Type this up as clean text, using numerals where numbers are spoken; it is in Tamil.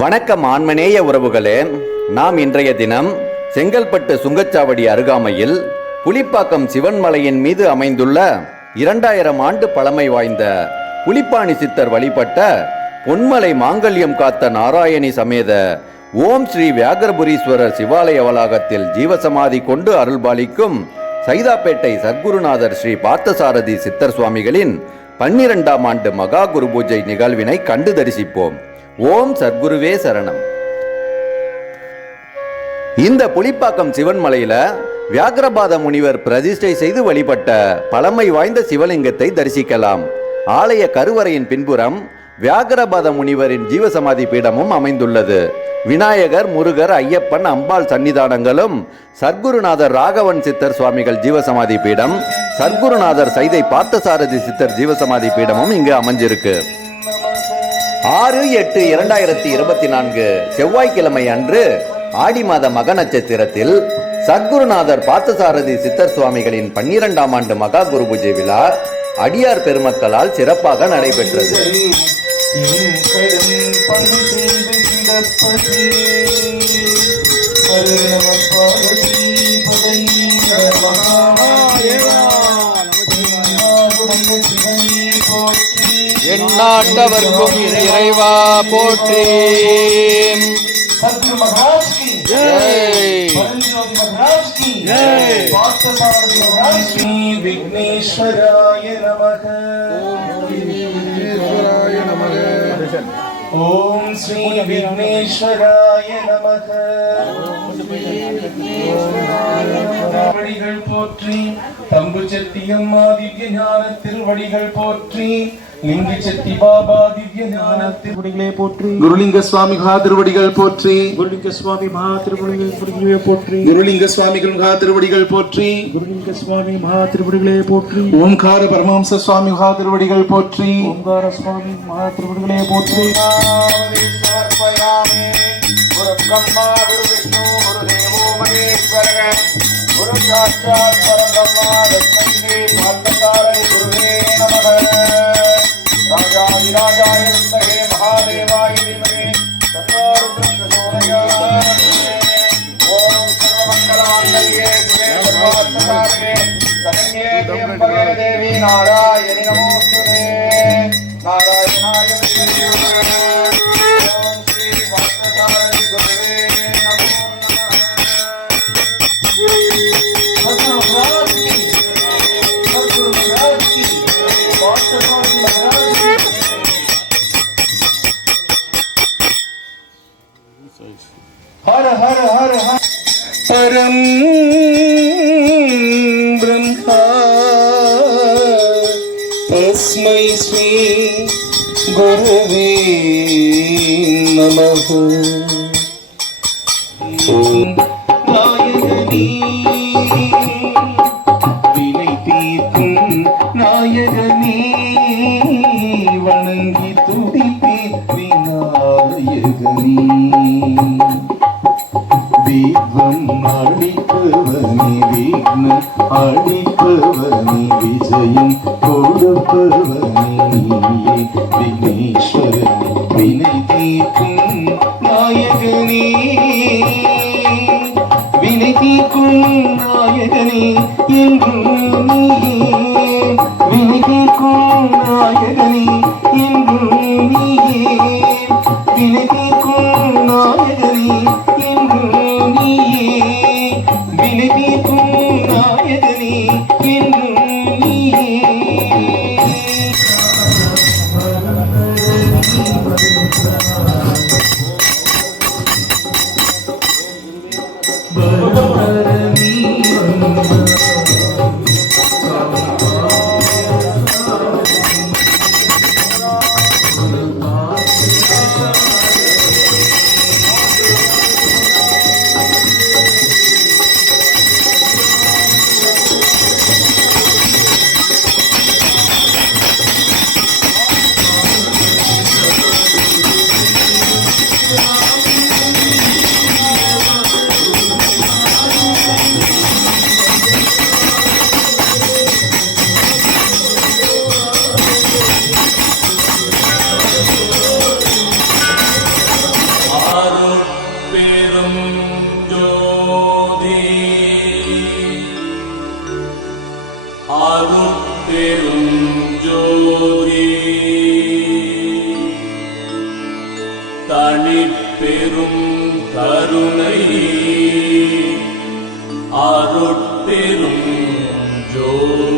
வணக்கம் ஆன்மநேய உறவுகளே. நாம் இன்றைய தினம் செங்கல்பட்டு சுங்கச்சாவடி அருகாமையில் புலிப்பாக்கம் சிவன்மலையின் மீது அமைந்துள்ள 2000 ஆண்டு பழமை வாய்ந்த புலிப்பாணி சித்தர் வழிபட்ட பொன்மலை மாங்கல்யம் காத்த நாராயணி சமேத ஓம் ஸ்ரீ வியாகரபுரீஸ்வரர் சிவாலய வளாகத்தில் ஜீவசமாதி கொண்டு அருள்பாலிக்கும் சைதாப்பேட்டை சர்க்குருநாதர் ஸ்ரீ பார்த்தசாரதி சித்தர் சுவாமிகளின் 12ஆம் ஆண்டு மகா குரு பூஜை நிகழ்வினை கண்டு தரிசிப்போம். ஓம் சர்க்குருவே சரணம். இந்த புலிப்பாக்கம் சிவன்மலையில வியாகரபாத முனிவர் பிரதிஷ்டை செய்து வழிபட்ட பழமை வாய்ந்த சிவலிங்கத்தை தரிசிக்கலாம். ஆலய கருவறையின் பின்புறம் வியாகரபாத முனிவரின் ஜீவசமாதி பீடமும் அமைந்துள்ளது. விநாயகர், முருகர், ஐயப்பன், அம்பாள் சன்னிதானங்களும், சர்க்குருநாதர் ராகவன் சித்தர் சுவாமிகள் ஜீவசமாதி பீடம், சர்க்குருநாதர் சைதை பார்த்தசாரதி சித்தர் ஜீவசமாதி பீடமும் இங்கு அமைஞ்சிருக்கு. 6/8/2024 செவ்வாய்க்கிழமை அன்று ஆடி மாத மக நட்சத்திரத்தில் சர்க்குருநாதர் பார்த்தசாரதி சித்தர் சுவாமிகளின் 12ஆம் ஆண்டு மகா குரு பூஜை விழா அடியார் பெருமக்களால் சிறப்பாக நடைபெற்றது. எந்நாட்டவர்க்கும் இறைவா போற்றி. सद्गुरु महाराज की जय, परमज्योति महाराज की जय, पार्थसारथी महाराज की। विघ्नेश्वराय नमः। ओम श्री विघ्नेश्वराय नमः। திருவடிகள் போற்றி. தம்புச்செட்டி அம்மா திவ்ய ஞான திருவடிகள் போற்றி. லிங்க செட்டி பாபா திவ்ய ஞான திருவடிகளே போற்றி. குருலிங்க சுவாமி மகா திருவடிகள் போற்றி. குருலிங்க சுவாமி மகா திருவடிகளே போற்றி. குருலிங்க சுவாமிகள் மகா திருவடிகள் போற்றி. குருலிங்க சுவாமி மகா திருவடிகளே போற்றி. ஓம்கார பரமஹம்ச சுவாமி மகா திருவடிகள் போற்றி. ஓம்கார சுவாமி மகா திருவடிகளே போற்றி. குரு பிரம்மா குரு விஷ்ணு குரு தேவோ மகேஸ்வரக குரு சாட்சாத் பரபிரம்மா தஸ்மை பார்த்தசாரதி குருவே நமः. ராஜாதிராஜாய வித்மஹே மகாதேவாய தீமஹி தன்னோ ருத்ரः பிரச்சோதயாத். ஓம் சர்வமங்கலமாங்கல்யே சிவே சர்வவர்த்தசாலினே சரண்யே त्र्यम्बके தேவி நாராயணி நமோஸ்துதே. நாராயணாய வித்மஹே ஓம் ஸ்ரீ பார்த்தசாரதி குருவே நமோ हर हर हर हर परम ब्रह्मा तस्मै श्री गुरुवे नमः. ओम नायकनी विனை தீர்க்கும் நாயகனே வணங்கி துதிப்பேன் விநாயகனே. விக்னம் அளிப்பவனே விக்னம் அளிப்பவனே விஜயம் கொடுப்பவனே நீயே விக்னேஸ்வரனே வினை தீர்க்கும் நாயகனே. வினை தீர்க்கும் நாயகனே என்றும் நீயே. வினை தீர்க்கும் நாயகனே என்றும் நீயே. வினை தீர்க்கும் நாயகனே என்றும் நீயே. வினை தீர்க்கும் நாயகனே என்றும் நீயே. கருணை அருட்பெரும் ஜோதி.